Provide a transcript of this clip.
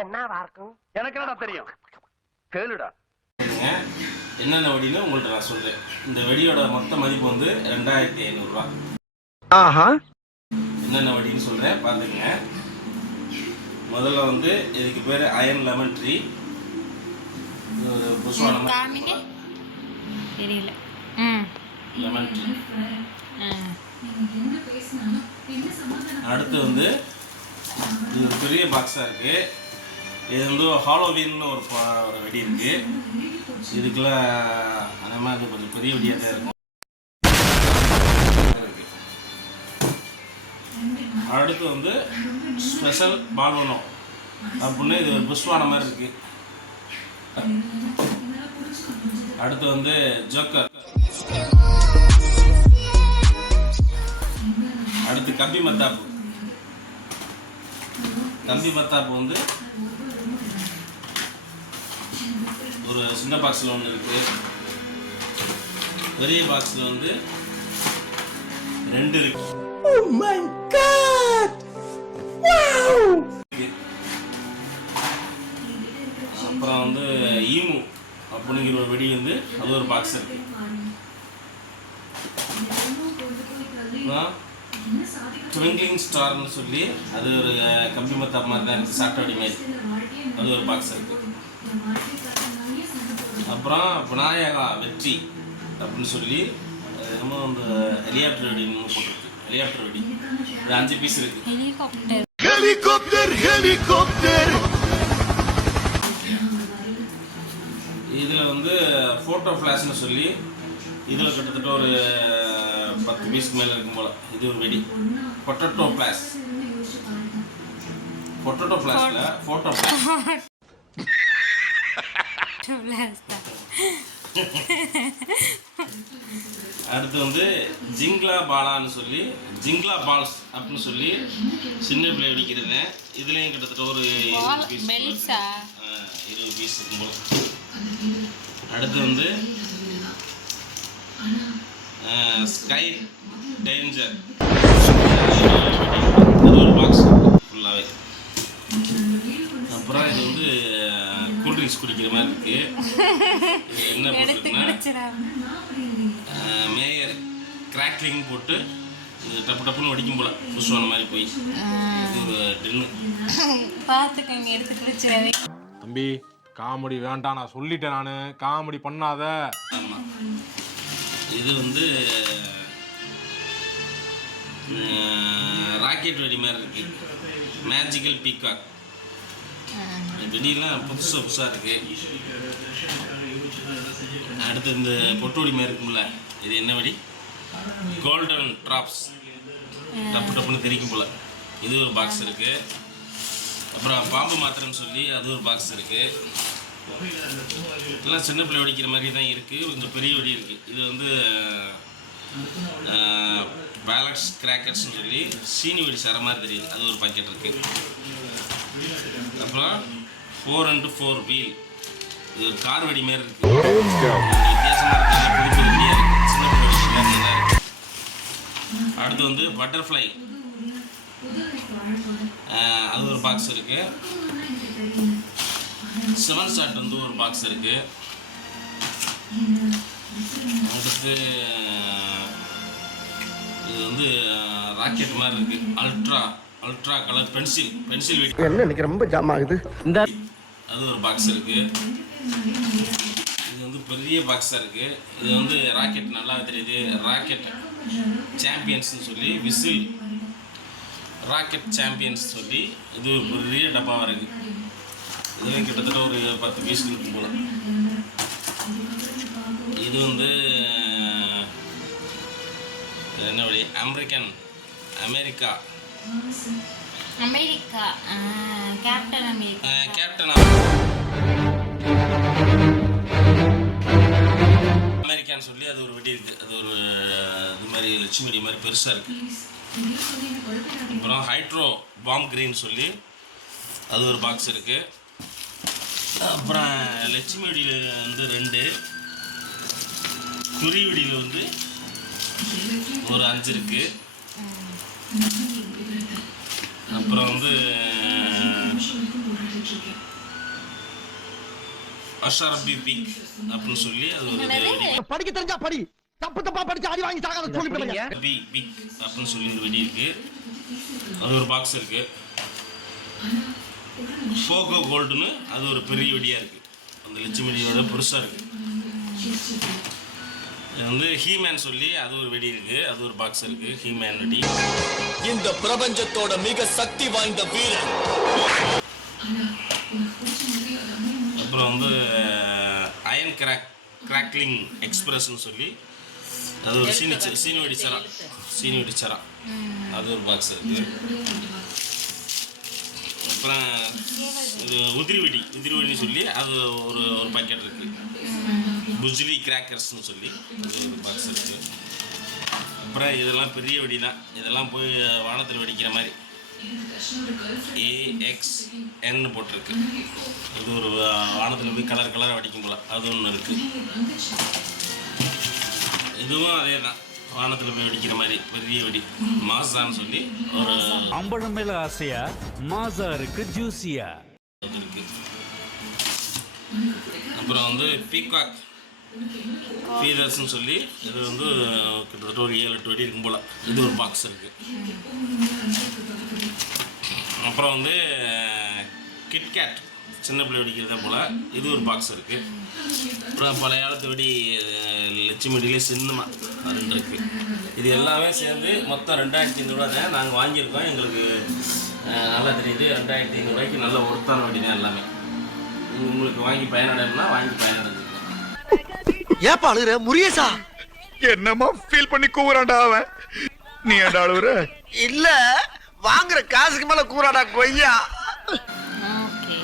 என்னவா இருக்கும்? எனக்கு என்னடா தெரியும், கேளுடா. என்னென்ன வெடின்னு உங்கள்கிட்ட நான் சொல்றேன். இந்த வெடியோட மொத்த மதிப்பு வந்து 2500 ரூபா. ஆஹா. என்னென்ன வெடின்னு சொல்றேன் பாத்துங்க. முதல்ல வந்து இதுக்கு பேரு அயன் லெமன் ட்ரீ. இது ஒரு புஷ்வானம் தெரியல. Lemon tree. அடுத்து வந்து இது ஒரு பெரிய பாக்ஸாக இருக்குது. இது வந்து ஹாலோவீன்னு ஒரு வெடி இருக்குது. இதுக்குள்ள அதே மாதிரி கொஞ்சம் பெரிய வெடியாக தான் இருக்கும். அடுத்து வந்து ஸ்பெஷல் பால்வனோ அப்படின்னு இது ஒரு புஷ்வான மாதிரி இருக்குது. அடுத்து வந்து ஜோக்கர். அடுத்து கம்பி மத்தாப்பு. கம்பி மத்தாப்பு வந்து ஒரு சின்ன பாக்ஸில் ஒன்று இருக்குது. பெரிய பாக்ஸில் வந்து 2 இருக்கு. Oh my God! Wow! அப்புறம் வந்து ஈமு அப்படிங்கிற ஒரு வெடி வந்து அது ஒரு பாக்ஸ் இருக்கு. ட்விங்கிங் ஸ்டார்னு சொல்லி அது ஒரு கம்பி மத்தாப் மாதிரி தான் இருக்குது, சாப்பிட்ட மாதிரி. அது ஒரு பாக்ஸ் இருக்கு. அப்புறம் விநாயகா வெற்றி அப்படின்னு சொல்லி என்னமோ அந்த ஹெலிகாப்டர் வெடின்னு போட்டிருக்கு. ஹெலிகாப்டர் வெடி இது 5 பீஸ் இருக்கு. இதில் வந்து ஃபோட்டோ ஃப்ளாஷ்னு சொல்லி இதில் கிட்டத்தட்ட ஒரு 10 பீஸ்க்கு மேலே இருக்கும் போல. இது ஒரு வெடி பொட்டேட்டோ ஃப்ளாஷ். பொட்டேட்டோ ஃப்ளாஷில் ஃபோட்டோ ஃப்ளாஷ். அடுத்து வந்து ஜிங்லா பாலான்னு சொல்லி ஜிங்லா பால்ஸ் அப்படின்னு சொல்லி சின்ன பிள்ளை வெடிக்கிறது. இதுலேயும் கிட்டத்தட்ட ஒரு 20 பீஸ் இருக்கும் போல. அடுத்து வந்து ஸ்கை டேஞ்சர். அது ஒரு பாக்ஸ் ஃபுல்லாகவே. அப்புறம் இது வந்து கூல்ட்ரிங்க்ஸ் குடிக்கிற மாதிரி இருக்கு. என்ன போட்டுருக்குன்னா மேயர் கிராக்லிங் போட்டு இது டப்பு டப்புன்னு வடிக்கும் போல புஷ்வான மாதிரி போய் இது ஒரு டின்னு பார்த்துக்கங்க எடுத்து குடிச்சிடாதே. தம்பி காமெடி வேண்டாம், நான் சொல்லிட்டேன். நான் காமெடி பண்ணாத. ஆமாம். இது வந்து ராக்கெட் வெடி மாதிரி இருக்கு. Magical peacock. வெடியெல்லாம் புதுசாக இருக்கு. அடுத்து இந்த பொட்டு வெடி மாதிரி இருக்கும்ல, இது என்ன வெடி? Golden drops. டப்பு டப்புன்னு தெரிக்கும் போல. இது ஒரு பாக்ஸ் இருக்கு. அப்புறம் பாம்பு மாத்திரன்னு சொல்லி அது ஒரு பாக்ஸ் இருக்கு. எல்லாம் சின்ன பிள்ளை வெடிக்கிற மாதிரி தான் இருக்குது. கொஞ்சம் பெரிய வெடி இருக்குது. இது வந்து பேலக்ஸ் கிராக்கர்ஸ்ன்னு சொல்லி சீனி வெடி சர மாதிரி தெரியுது. அது ஒரு பாக்கெட் இருக்குது. அப்புறம் 4x4 வீல். இது ஒரு கார் வெடி மாதிரி இருக்குது. வித்தியாசமாக இருக்குது. புது புது வெடியாக இருக்குது. சின்ன பிள்ளை வெடிக்கிறதா இருக்குது. அடுத்து வந்து பட்டர்ஃப்ளை. அது ஒரு பாக்ஸ் இருக்குது. 7 ஷாட் வந்து ஒரு பாக்ஸ் இருக்கு. அடுத்து இது வந்து ராக்கெட் மாதிரி இருக்கு. அல்ட்ரா கலர் பென்சில் வெடி. என்ன இன்னைக்கு ரொம்ப ஜாம் ஆகுது. இந்த அது ஒரு பாக்ஸ் இருக்கு. இது வந்து பெரிய பாக்ஸா இருக்கு. இது வந்து ராக்கெட் நல்லா தெரியுது. ராக்கெட் சாம்பியன்ஸ்னு சொல்லி விசில் ராக்கெட் சாம்பியன்ஸ் சொல்லி இது ஒரு பெரிய டப்பாவாக இருக்கு. இதுலேயும் கிட்டத்தட்ட ஒரு 10 பீஸ் இருக்கும் போல. இது வந்து என்ன வழி? அமெரிக்கா கேப்டன் அமெரிக்கான்னு சொல்லி அது ஒரு வெடி இருக்குது. அது ஒரு இது மாதிரி லட்சுமி வெடி மாதிரி பெருசாக இருக்குது. அப்புறம் ஹைட்ரோ பாம் கிரீன் சொல்லி அது ஒரு பாக்ஸ் இருக்குது. அப்புறம் லட்சுமி வெடியில் வந்து 2, குறி வெடியில் வந்து ஒரு 5 இருக்குது. அப்புறம் வந்து அஷாரபி பிக் அப்படின்னு சொல்லி அது ஒரு வெடி. படிக்க தெரிஞ்சா படி, தப்பு தப்பா படிச்சு அடி வாங்கி சாகாத சொல்லிவிடுங்க. பிக் அப்படின்னு சொல்லி ஒரு வெடி இருக்கு, அது ஒரு பாக்ஸ் இருக்கு. ஃபோகோ கோல்டுன்னு அது ஒரு பெரிய வெடியா இருக்கு, அந்த லட்சுமி வெடியோட பெருசா இருக்கு. இது வந்து ஹீமேன் சொல்லி அது ஒரு வெடி இருக்கு, அது ஒரு பாக்ஸ் இருக்கு, ஹீமேன் வெடி. இந்த பிரபஞ்சத்தோட மிக சக்தி வாய்ந்த வீரன். அப்புறம் வந்து அயன் கிராக்லிங் எக்ஸ்பிரஸ்ன்னு சொல்லி அது ஒரு சீனி வெடிச்சரா அது ஒரு பாக்ஸ் இருக்கு. அப்புறம் இது உதிரி வெடி சொல்லி அது ஒரு பாக்கெட் இருக்கு. புஜ்லி கிராக்கர்ஸ்னு சொல்லி அது ஒரு பாக்ஸ் இருக்கு. அப்புறம் இதெல்லாம் பெரிய வெடி தான், இதெல்லாம் போய் வானத்தில் வெடிக்கிற மாதிரி AXN போட்டிருக்கு. இது ஒரு வானத்தில் போய் கலராக வெடிக்கும் போல, அது ஒன்று இருக்கு. இதுவும் அதே தான், வானத்தில் போய் வெடிக்கிற மாதிரி பெரிய வெடி, மாசான்னு சொல்லி ஒரு அம்பழம் மேல ஆசையா, மாசா இருக்கு ஜூசியா இருக்கு. அப்புறம் வந்து பீகாக் ஃபீதர்ஸ்ன்னு சொல்லி இது வந்து கிட்டத்தட்ட ஒரு 7-8 வெடி இருக்கும் போல், இது ஒரு பாக்ஸ் இருக்கு. அப்புறம் வந்து கிட்கேட் சின்ன பிள்ளை வெடிக்கிறதா போல், இது ஒரு பாக்ஸ் இருக்கு. அப்புறம் பழைய காலத்து வெடி லட்சுமி வெடியிலே சின்னமா அது இருக்கு. இது எல்லாமே சேர்ந்து மொத்தம் 2500 ரூபா தான் நாங்கள் வாங்கியிருக்கோம். எங்களுக்கு நல்லா தெரியுது, 2500 ரூபாய்க்கு நல்ல ஒருத்தான வெடி தான் எல்லாமே. உங்களுக்கு வாங்கி பயனடைனா வாங்கி பயனடைஞ்சுக்கலாம். ஏப்பா அழுகுற முருகேசா? என்னமா ஃபீல் பண்ணி கூவுறான்டா அவன். நீ ஏன்டா அழுகுற? இல்ல, வாங்குற காசுக்கு மேல கூறாடா கொய்யா. ஓகே.